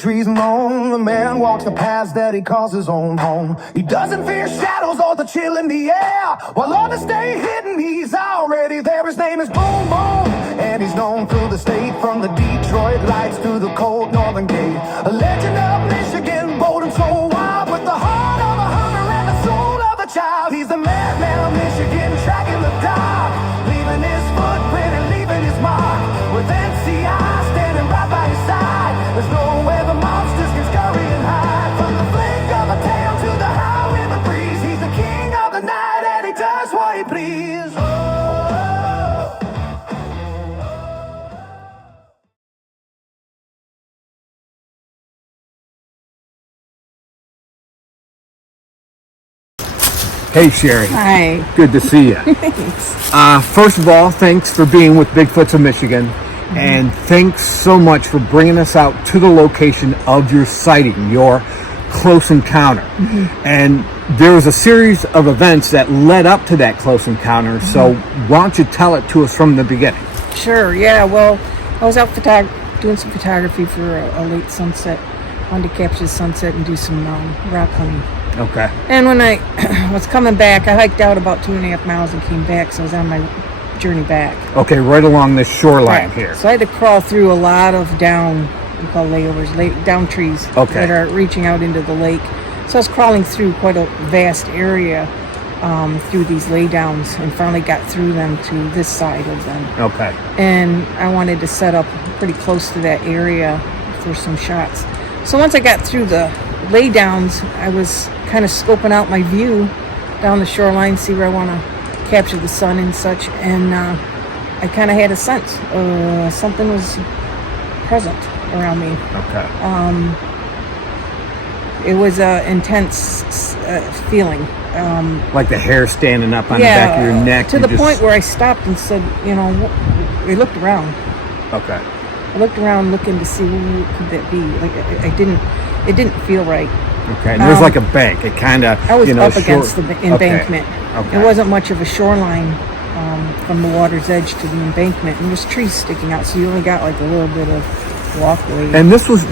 trees alone. The man walks the paths that he calls his own home. He doesn't fear shadows or the chill in the air. While others stay hidden, he's already there. His name is Boom Boom, and he's known through the state, from the Detroit lights to the cold northern gate. A legend of Michigan, bold and so wild, with the heart of a hunter and the soul of a child. He's the madman of Michigan, tracking the dark, leaving his footprint and leaving his mark. With NCI standing right by his side, there's nowhere the monsters can scurry and hide. From the flick of a tail to the howl in the breeze, he's the king of the night and he does what he please. Hey, Cheri. Hi. Good to see you. Thanks. First of all, thanks for being with Bigfoots of Michigan. And thanks so much for bringing us out to the location of your sighting, your close encounter. And there was a series of events that led up to that close encounter. So why don't you tell it to us from the beginning? Sure, yeah. Well, I was out doing some photography for a late sunset. Wanted to capture the sunset and do some rock hunting. Okay. And when I was coming back, I hiked out about 2.5 miles and came back, so I was on my journey back. Okay, right along this shoreline here. So I had to crawl through a lot of down, we call layovers, down trees that are reaching out into the lake. So I was crawling through quite a vast area through these laydowns, and finally got through them to this side of them. Okay. And I wanted to set up pretty close to that area for some shots. So once I got through the laydowns, I was kind of scoping out my view down the shoreline, see where I want to capture the sun and such, and I kind of had a sense something was present around me. Okay. It was an intense feeling. Like the hair standing up on the back of your neck. To the point where I stopped and said, I looked around. Okay. I looked around looking to see what could that be. Like it didn't feel right. Okay, and there's like a bank. It kind of, I was up against the embankment. Okay. It wasn't much of a shoreline from the water's edge to the embankment, and there's trees sticking out, so you only got like a little bit of walkway. And this was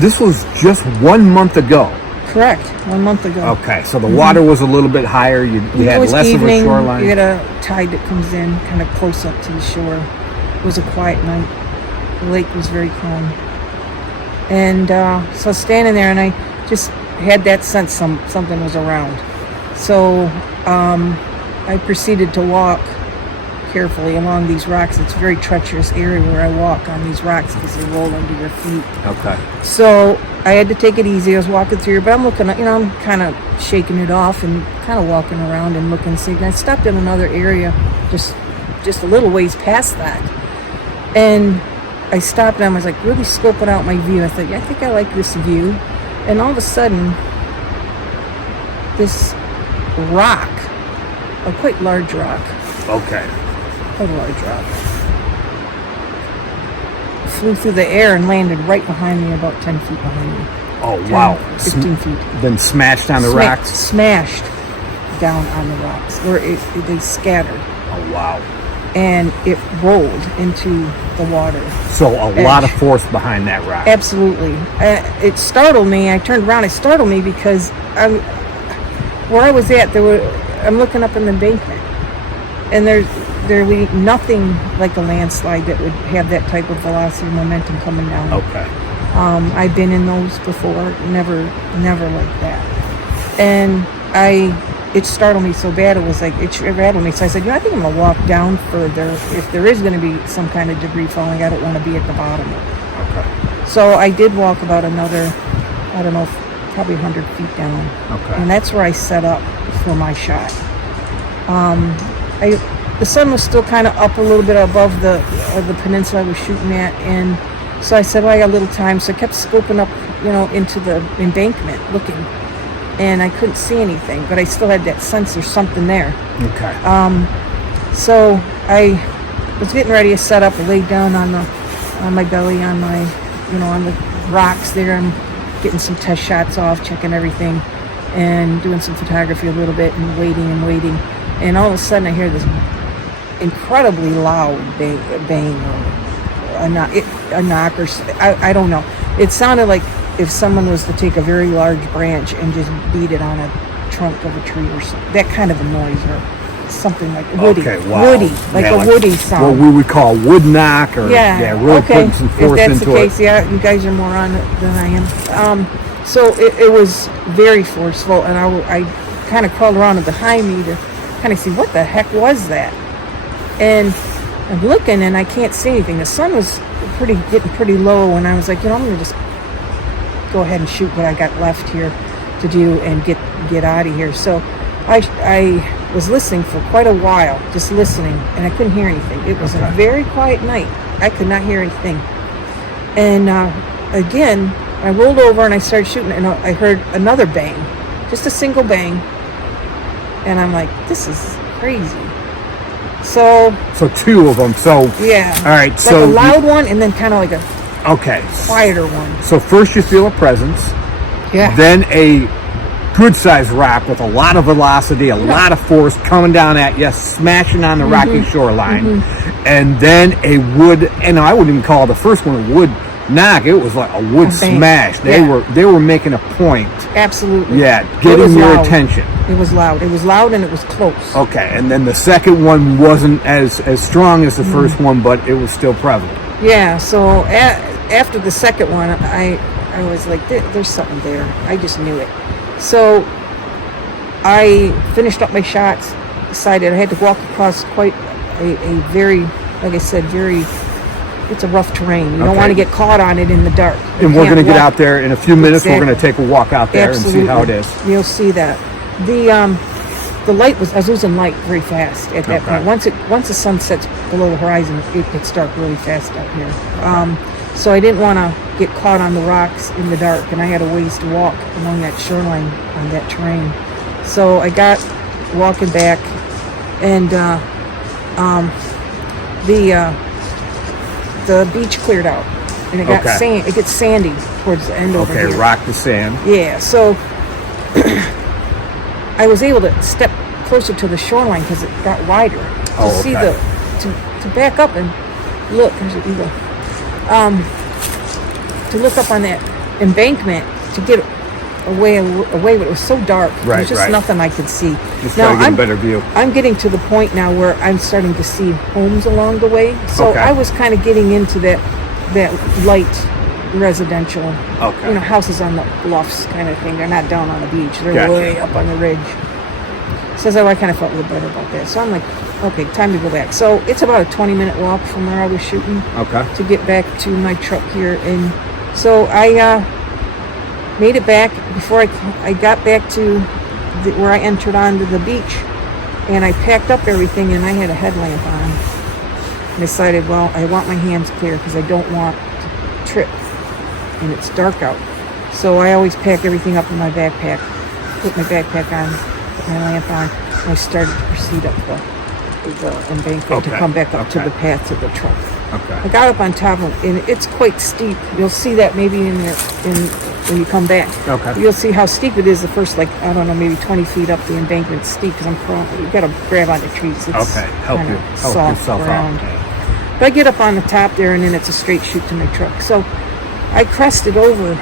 just 1 month ago. Correct, 1 month ago. Okay, so the water was a little bit higher. You had less evening, of a shoreline. You had a tide that comes in kind of close up to the shore. It was a quiet night. The lake was very calm. And so I was standing there, and I just had that sense something was around. So I proceeded to walk carefully along these rocks. It's a very treacherous area where I walk on these rocks because they roll under your feet. Okay. So I had to take it easy. I was walking through, but I'm looking, I'm kind of shaking it off and kind of walking around and looking. And I stopped in another area just a little ways past that. And I stopped and I was like really scoping out my view. I thought, I think I like this view. And all of a sudden, this rock, a quite large rock. Okay. Quite a large rock. Flew through the air and landed right behind me, about 10 feet behind me. Oh, wow. 15 feet. Then smashed on the rocks? Smashed down on the rocks, where they scattered. Oh, wow. And it rolled into the water. So a lot of force behind that rock. Absolutely. It startled me. I turned around. It startled me because where I was at, I'm looking up in the embankment, and there would be nothing like a landslide that would have that type of velocity, momentum coming down. Okay. I've been in those before. Never like that. And it startled me so bad, it rattled me. So I said, I think I'm going to walk down further. If there is going to be some kind of debris falling, I don't want to be at the bottom of it. Okay. So I did walk about another, probably 100 feet down. Okay. And that's where I set up for my shot. The sun was still kind of up a little bit above the peninsula I was shooting at, and so I said, I got a little time. So I kept scoping up, into the embankment, looking. And I couldn't see anything, but I still had that sense there's something there. Okay. So I was getting ready to set up. I laid down on my belly on my, on the rocks there, and getting some test shots off, checking everything, and doing some photography a little bit, and waiting. And all of a sudden, I hear this incredibly loud bang or a knock, or I don't know. It sounded like if someone was to take a very large branch and just beat it on a trunk of a tree or something, that kind of a noise, or something like woody, Okay, wow. woody, like Yeah, a woody sound. What we would call wood knock, or really okay. putting some force if that's into the case, it. yeah, you guys are more on it than I am. So it was very forceful, and I kind of crawled around behind me to kind of see what the heck was that. And I'm looking, and I can't see anything. The sun was getting pretty low, and I was like, I'm gonna just go ahead and shoot what I got left here to do and get out of here. So I was listening for quite a while, just listening, and I couldn't hear anything. It was a very quiet night. I could not hear anything. And again, I rolled over and I started shooting, and I heard another bang, just a single bang. And I'm like, this is crazy. So two of them. So yeah. All right. Like so a loud one, and then kind of like a quieter one. So first you feel a presence. Yeah. Then a good sized rock with a lot of velocity, a lot of force coming down at you, smashing on the rocky shoreline. And then a wood, and I wouldn't even call the first one a wood knock. It was like a wood smash. They were making a point. Absolutely. Yeah, getting your attention. It was loud. It was loud, and it was close. Okay, and then the second one wasn't as strong as the first one, but it was still prevalent. Yeah. So after the second one, I was like, there's something there. I just knew it. So I finished up my shots, decided I had to walk across quite a very, like I said, it's a rough terrain. You don't want to get caught on it in the dark. And we're going to get out there in a few minutes. We're going to take a walk out there and see how it is. You'll see that. The light I was losing light very fast at that point. Once the sun sets below the horizon, it gets dark really fast out here. So I didn't want to get caught on the rocks in the dark, and I had a ways to walk along that shoreline on that terrain. So I got walking back, and the beach cleared out, and it got it gets sandy towards the end over here. Okay, rock to sand. Yeah, so I was able to step closer to the shoreline because it got wider to see to back up and look. There's an eagle. To look up on that embankment to get away, but it was so dark. There was just nothing I could see. Just now to get a better view. I'm getting to the point now where I'm starting to see homes along the way. So I was kind of getting into that light residential, houses on the bluffs kind of thing. They're not down on the beach. They're way up on the ridge. So I kind of felt a little better about that. So I'm like, okay, time to go back. So it's about a 20-minute walk from where I was shooting to get back to my truck here. And so I made it back before I got back to where I entered onto the beach, and I packed up everything, and I had a headlamp on. And decided, well, I want my hands clear because I don't want to trip, and it's dark out. So I always pack everything up in my backpack, put my backpack on, put my lamp on, and I started to proceed up the embankment to come back up to the path to the truck. I got up on top of it, and it's quite steep. You'll see that maybe when you come back. You'll see how steep it is the first, maybe 20 feet up the embankment. It's steep because I'm crawling. You've got to grab onto trees. It's help yourself ground. out. But I get up on the top there, and then it's a straight shoot to my truck. So I crested over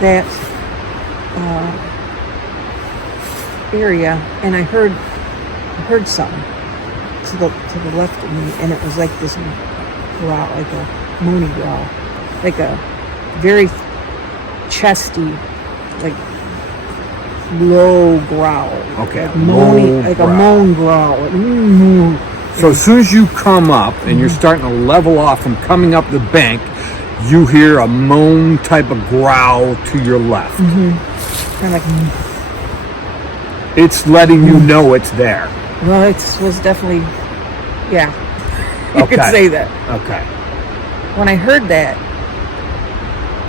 that area, and I heard something to the left of me, and it was like this growl, like a moany growl, like a very chesty, like low growl. Like moany, like a moan growl. So as soon as you come up and you're starting to level off from coming up the bank, you hear a moan type of growl to your left. Kind of like. It's letting you know it's there. Well, it was definitely, you could say that. Okay. When I heard that,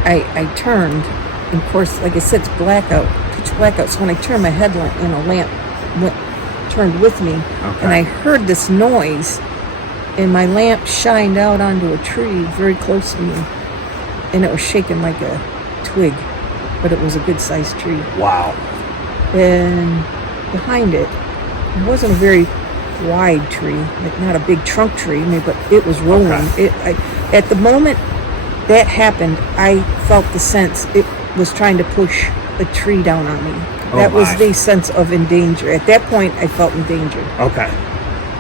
I turned, and of course, like I said, it's blackout, pitch blackout. So when I turned, my headlamp, lamp turned with me, and I heard this noise, and my lamp shined out onto a tree very close to me, and it was shaking like a twig, but it was a good-sized tree. Wow. And behind it wasn't a very wide tree, like not a big trunk tree, but it was rolling. At the moment that happened, I felt the sense it was trying to push a tree down on me. That was the sense of in danger. At that point, I felt in danger. Okay.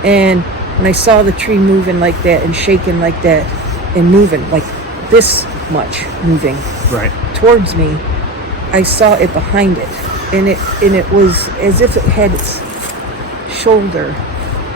And when I saw the tree moving like that and shaking like that and moving like this much, moving Right. towards me, I saw it behind it, and it was as if it had its shoulder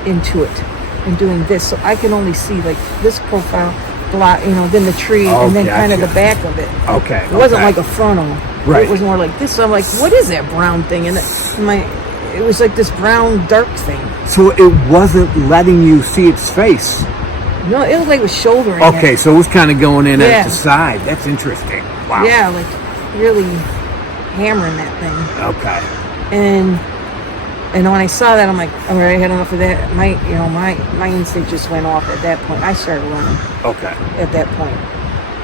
into it and doing this. So I can only see like this profile, then the tree, and then kind of the back of it. Okay. It wasn't like a frontal. Right. It was more like this. So I'm like, what is that brown thing? And it was like this brown dark thing. So it wasn't letting you see its face. No, it was like it was shouldering. Okay, it. so it was kind of going in at the side. That's interesting. Wow. Yeah, like really hammering that thing. Okay. And when I saw that, I'm like, all right, I had enough of that. My instinct just went off at that point. I started running. Okay. At that point.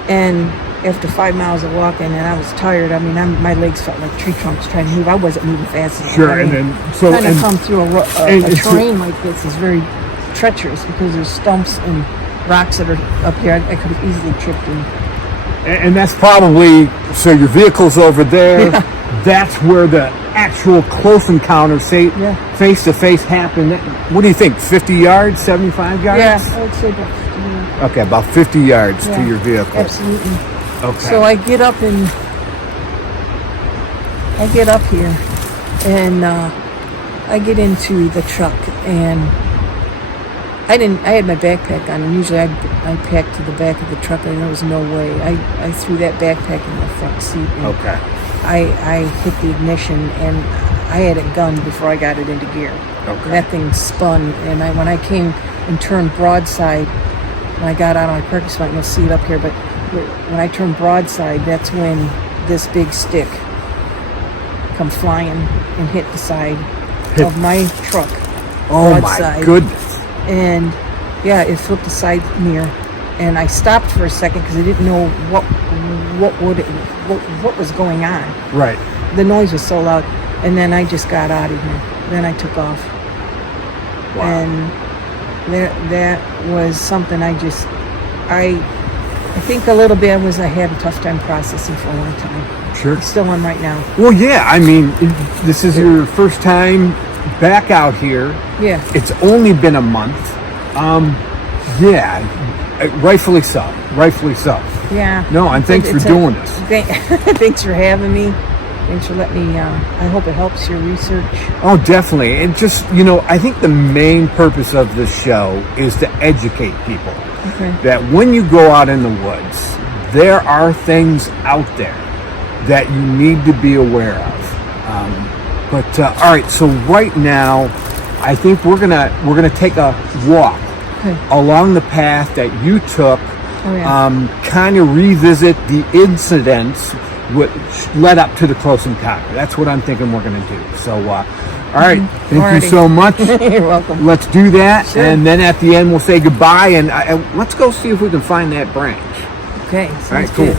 And after 5 miles of walking, and I was tired. I mean, my legs felt like tree trunks trying to move. I wasn't moving fast enough. Sure, I mean, and then so trying to come through a terrain so, like this is very treacherous because there's stumps and rocks that are up here. I could have easily tripped in. And that's probably, so your vehicle's over there. Yeah. That's where the actual close encounter, face to face happened. What do you think? 50 yards, 75 yards? Yeah, I would say about 50 yards. Okay, about 50 yards to your vehicle. Absolutely. Okay. So I get up here, and I get into the truck, and I had my backpack on, and usually I pack to the back of the truck, and there was no way. I threw that backpack in the front seat. And okay. I hit the ignition, and I had it gunned before I got it into gear. Okay. That thing spun, and when I came and turned broadside, when I got out on my parking spot, you'll see it up here, but when I turned broadside, that's when this big stick come flying and hit the side of my truck. Oh broadside. My goodness. And yeah, it flipped the side mirror, and I stopped for a second because I didn't know what was going on. Right. The noise was so loud, and then I just got out of here. Then I took off. Wow. And that was something I think a little bit I had a tough time processing for a long time. Sure. Still am right now. Well, yeah, I mean, this is your first time back out here. Yeah. It's only been a month. Yeah, rightfully so. Yeah. No, and thanks for doing this. Thanks for having me. Thanks for letting me, I hope it helps your research. Oh, definitely. And just, I think the main purpose of this show is to educate people. Okay. That when you go out in the woods, there are things out there that you need to be aware of. All right, so right now, I think we're gonna take a walk along the path that you took. Oh, yeah. Kind of revisit the incidents which led up to the close encounter. That's what I'm thinking we're going to do. So, all right. Thank you so much. You're welcome. Let's do that. Sure. And then at the end, we'll say goodbye. And let's go see if we can find that branch. Okay. All right, Sounds cool. good.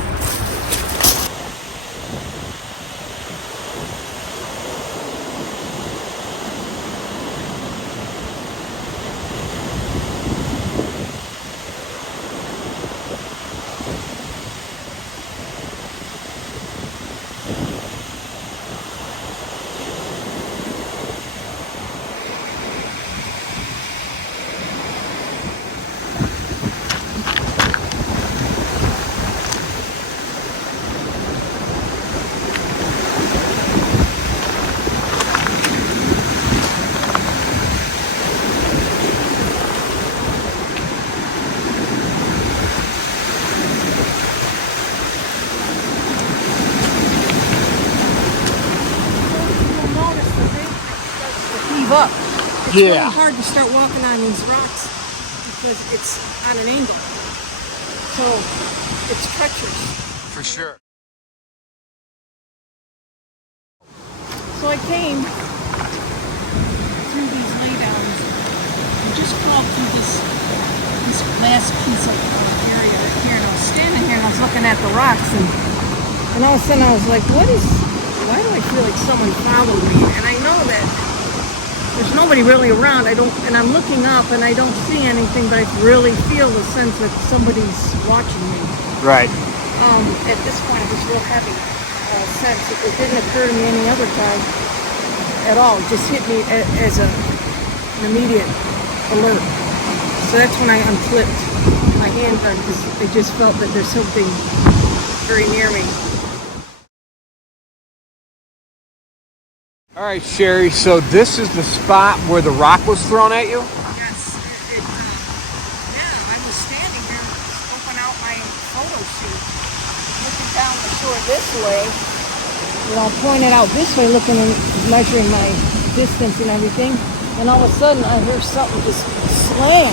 Up. It's really hard to start walking on these rocks because it's on an angle. So it's treacherous. For sure. So I came through these laydowns and just crawled through this last piece of area right here. And I was standing here and I was looking at the rocks, and all of a sudden I was like, why do I feel like someone followed me? And I know that there's nobody really around. And I'm looking up and I don't see anything, but I really feel the sense that somebody's watching me. Right. At this point, it was real heavy sense. It didn't occur to me any other time at all. It just hit me as an immediate alert. So that's when I unclipped my handgun because I just felt that there's something very near me. All right, Cheri. So this is the spot where the rock was thrown at you? Yes. Yeah, I was standing here, open out my photo shoot, looking down the shore this way. Pointed out this way, looking and measuring my distance and everything. And all of a sudden, I hear something just slam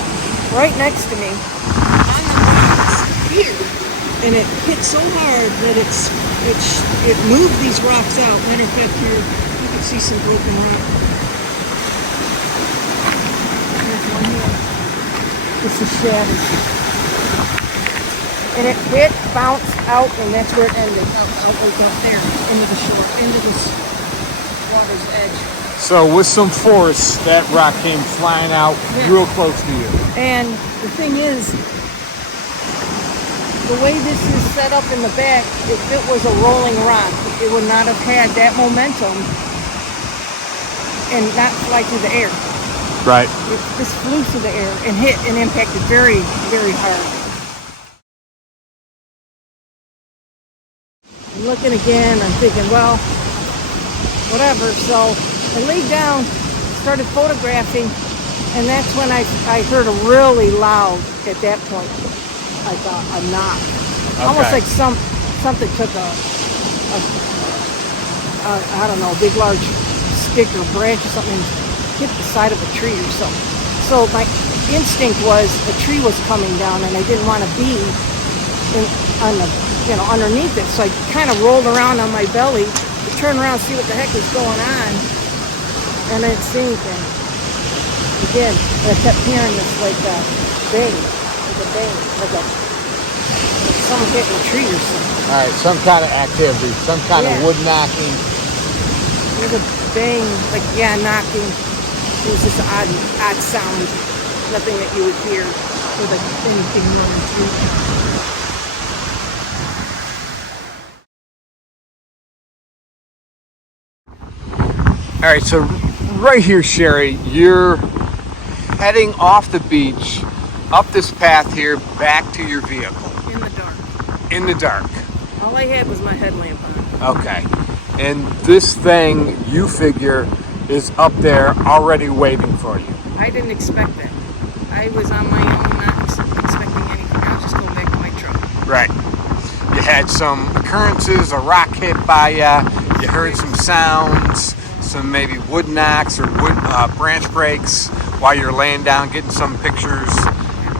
right next to me on the rocks here, and it hit so hard that it moved these rocks out. Matter of fact, here you can see some broken rock. There's one here. This is shattered. And it hit, bounced out, and that's where it ended. Out there, into the shore, into this water's edge. So with some force, that rock came flying out real close to you. And the thing is, the way this is set up in the back, if it was a rolling rock, it would not have had that momentum and not fly through the air. Right. It just flew through the air and hit and impacted very, very hard. I'm looking again, I'm thinking, well, whatever. So I laid down, started photographing, and that's when I heard a really loud, at that point, I thought, a knock. Okay. Almost like something took a I don't know, a big large stick or branch or something and hit the side of a tree or something. So my instinct was a tree was coming down and I didn't want to be underneath it. So I kind of rolled around on my belly to turn around and see what the heck was going on. And I didn't see anything. Again, I kept hearing this like a bang, like someone hitting a tree or something. All right, some kind of activity, some kind of wood knocking. It was a bang, knocking. It was just an odd sound. Nothing that you would hear with anything running through. All right, so right here, Cheri, you're heading off the beach, up this path here, back to your vehicle. In the dark. In the dark. All I had was my headlamp on. Okay. And this thing, you figure, is up there already waiting for you. I didn't expect that. I was on my own, not expecting anything. I was just going back to my truck. Right. You had some occurrences, a rock hit by you, you heard some sounds, some maybe wood knocks or wood branch breaks while you're laying down getting some pictures.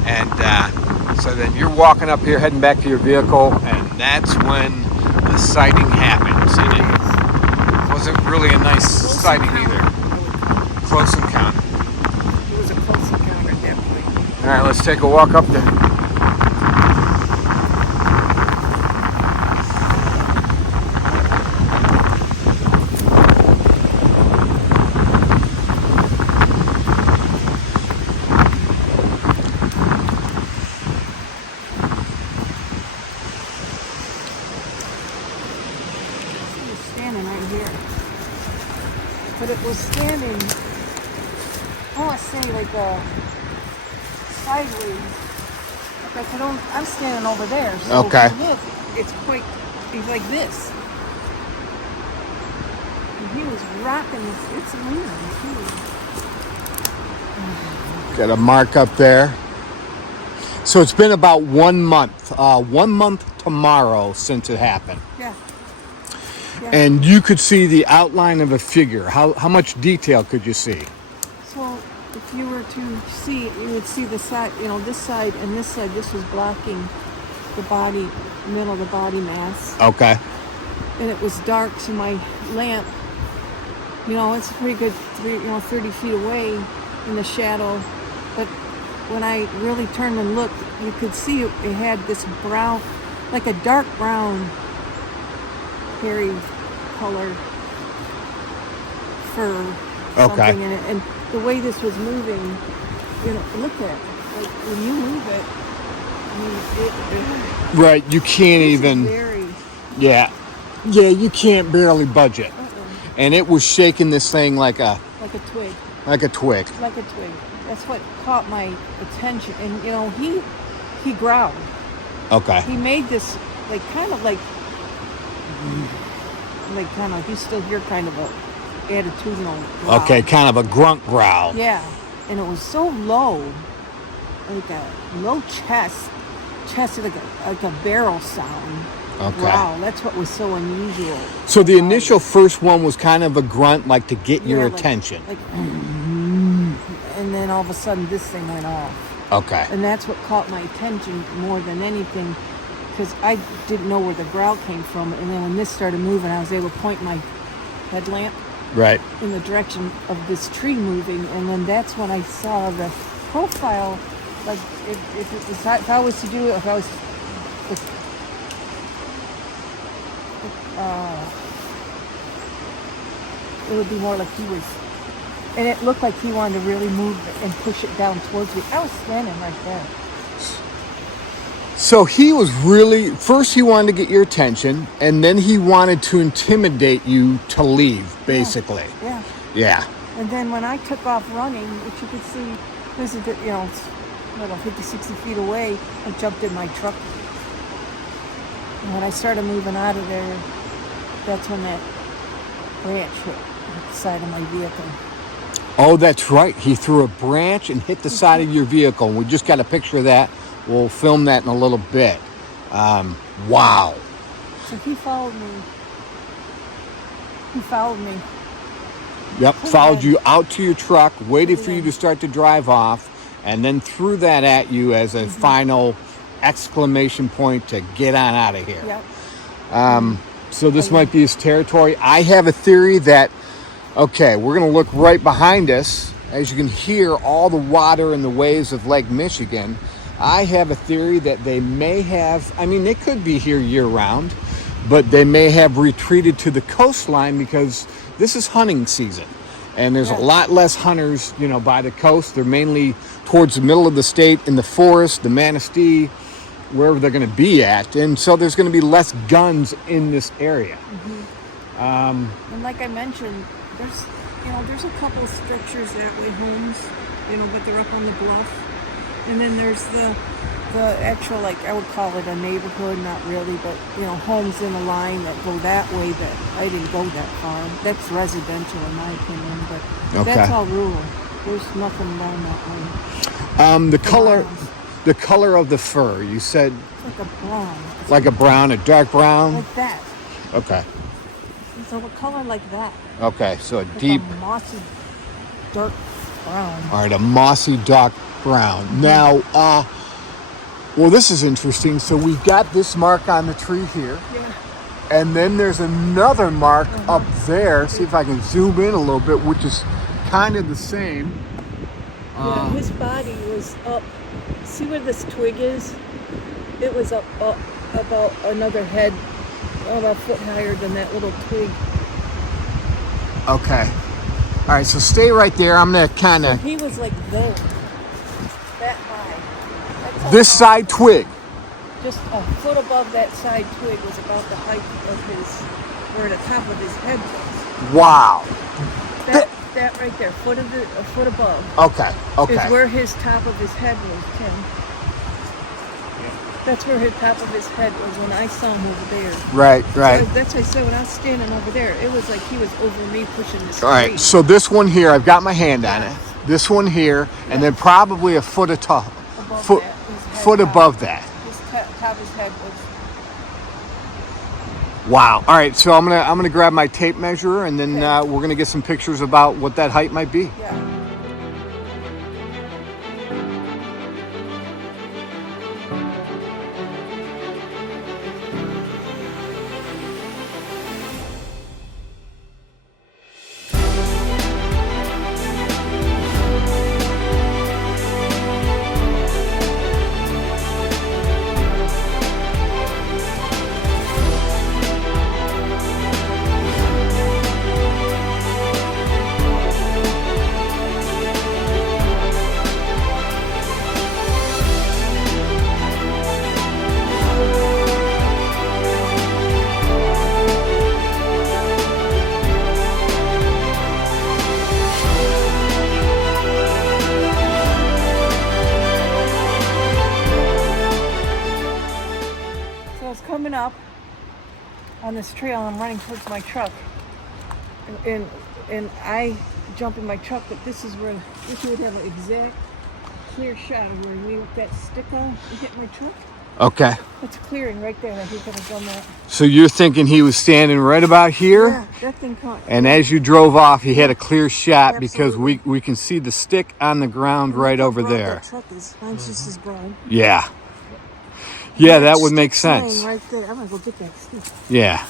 And so then you're walking up here, heading back to your vehicle, and that's when the sighting happens. And it wasn't really a nice sighting either. Close encounter. It was a close encounter at that point. All right, let's take a walk up there. But it was standing, I want to say sideways. I'm standing over there. So Okay. Look, he's like this. And he was rocking this. It's moving. Got a mark up there. So it's been about 1 month. 1 month tomorrow since it happened. Yeah. And you could see the outline of a figure. How much detail could you see? So if you were to see, you would see the side, this side and this side. This was blocking the body, middle of the body mass. Okay. And it was dark, so my lamp, it's pretty good, 30 feet away in the shadow. But when I really turned and looked, you could see it had this brown, like a dark brown, hairy color fur, something in it. And the way this was moving, look at it. Like when you move it, Right, you can't It's even. very. Yeah, you can't barely budge it, and it was shaking this thing like a Like a twig. like a twig. Like a twig. That's what caught my attention. And he growled. Okay. He made this kind of you still hear kind of a attitudinal growl. Okay, kind of a grunt growl. Yeah, and it was so low, like a low chest like a barrel sound. Okay. Wow, that's what was so unusual. So the initial first one was kind of a grunt, like to get your attention. And then all of a sudden this thing went off. Okay. And that's what caught my attention more than anything, because I didn't know where the growl came from. And then when this started moving, I was able to point my headlamp Right. in the direction of this tree moving. And then that's when I saw the profile. Like if I was to do it, it would be more like he was, and it looked like he wanted to really move and push it down towards me. I was standing right there. So he was really, first he wanted to get your attention, and then he wanted to intimidate you to leave, basically. Yeah. Yeah. And then when I took off running, which you could see, this is, 50, 60 feet away, I jumped in my truck. And when I started moving out of there, that's when that branch hit the side of my vehicle. Oh, that's right. He threw a branch and hit the side of your vehicle. We just got a picture of that. We'll film that in a little bit. Wow. So he followed me. Yep, followed you out to your truck, waited for you to start to drive off, and then threw that at you as a final exclamation point to get on out of here. Yep. So this might be his territory. I have a theory that, okay, we're going to look right behind us. As you can hear all the water and the waves of Lake Michigan. I have a theory that they may have, they could be here year-round, but they may have retreated to the coastline because this is hunting season. And there's a lot less hunters, by the coast. They're mainly towards the middle of the state in the forest, the Manistee, wherever they're going to be at. And so there's going to be less guns in this area. And like I mentioned, there's a couple of structures that way, homes, but they're up on the bluff. And then there's the actual, I would call it a neighborhood, not really, but, homes in a line that go that way that I didn't go that far. That's residential in my opinion, but that's all rural. There's nothing down that way. The color of the fur, you said? Like a brown. Like a brown, a dark brown? Like that. Okay. So a color like that. Okay, so a Like deep... a mossy, dark brown. All right, a mossy, dark brown. Now, well, this is interesting. So we've got this mark on the tree here. Yeah. And then there's another mark up there. See if I can zoom in a little bit, which is kind of the same. Yeah, his body was up. See where this twig is? It was up about another head, about a foot higher than that little twig. Okay. All right, so stay right there. I'm going to kind of... He was like there. That high. That's This how side twig. just a foot above that side twig was about the height of where the top of his head was. Wow. That right there, a foot above. Okay. Is where his top of his head was, Tim. That's where his top of his head was when I saw him over there. Right. That's what I said when I was standing over there. It was like he was over me pushing this tree. All right, so this one here, I've got my hand on it. This one here, and then probably a foot above that. His top of his head was. Wow. All right, so I'm gonna grab my tape measure, and then we're gonna get some pictures about what that height might be. Yeah. this trail and I'm running towards my truck. And I jump in my truck, but this is where you would have an exact clear shot of where that stick on hit my truck. Okay. It's clearing right there. He could have done that. So you're thinking he was standing right about here? Yeah, that thing caught. And as you drove off, he had a clear shot. Absolutely. Because we can see the stick on the ground right over there. That truck is. Mine's just as broad. Yeah. Yeah, that would make sense. Stick's laying right there. I'm gonna go get that stick. Yeah.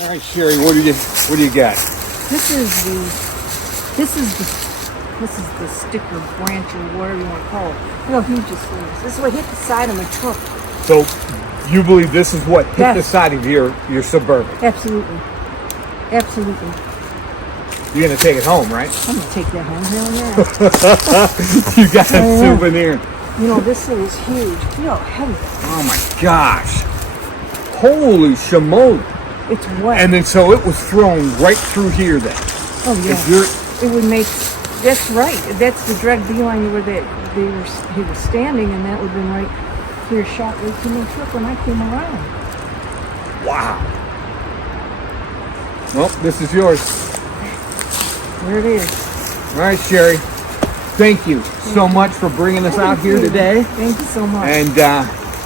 All right, Cheri, what do you got? This is the stick or branch or whatever you want to call it. Look how huge this thing is. This is what hit the side of my truck. So you believe this is what hit Yes. the side of your Suburban? Absolutely. Absolutely. You're gonna take it home, right? I'm gonna take that home. Hell yeah. You got a Yeah. souvenir. You know, this thing is huge. You know how heavy. Oh my gosh. Holy shamola. It's wet. And then so it was thrown right through here then. Oh yeah. If you're, It would make. That's right. That's the direct beeline where he was standing, and that would have been right clear shot right to my truck when I came around. wow. Well, this is yours. There it is. All right, Cheri. Thank you so much for bringing us out here today. Thank you so much. And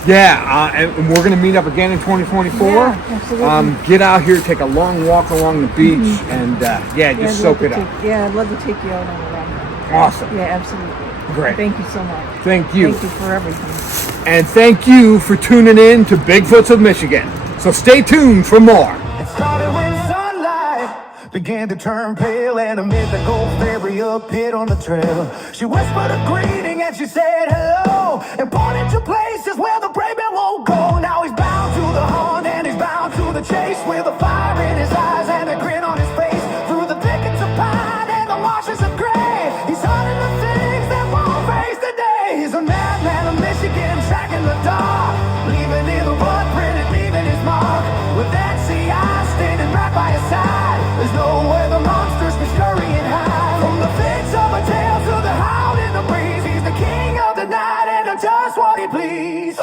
and we're going to meet up again in 2024. Yeah, absolutely. Get out here, take a long walk along the beach, and just soak it up. Yeah, I'd love to take you out on a ride. Awesome. Yeah, absolutely. Great. Thank you so much. Thank you. Thank you for everything. And thank you for tuning in to Bigfoots of Michigan. So stay tuned for more. It started when sunlight began to turn pale, and amid the gold fairy appeared on the trail. She whispered a greeting and she said hello, and pointed to places where the brave man won't go. Now he's bound to the hunt and he's bound to the chase, with a fire in his eyes and a grin on his face. Through the thickets of pine and the marshes of gray, he's hunting the things that won't face the day. He's a madman of Michigan, tracking the dark, leaving his footprint and leaving his mark. With that CI standing right by his side, there's nowhere the monsters can scurry and hide. From the fits of a tail to the howl in the breeze, he's the king of the night and does just what he please.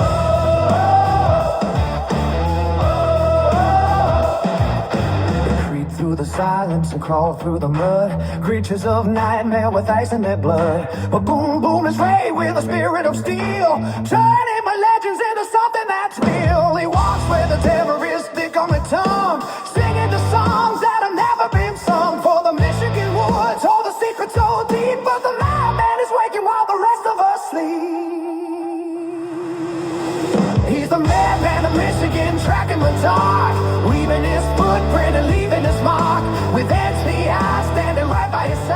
They creep through the silence and crawl through the mud, creatures of nightmare with ice in their blood. But boom, boom is Ray with a spirit of steel, turning my legends into something that's real. He walks where the terror is thick on the tongue, singing the songs that have never been sung. For the Michigan woods hold the secret so deep, but the madman is waking while the rest of us sleep. He's the madman of Michigan, tracking the dark, leaving his footprint and leaving his mark. With HDI standing right by his side.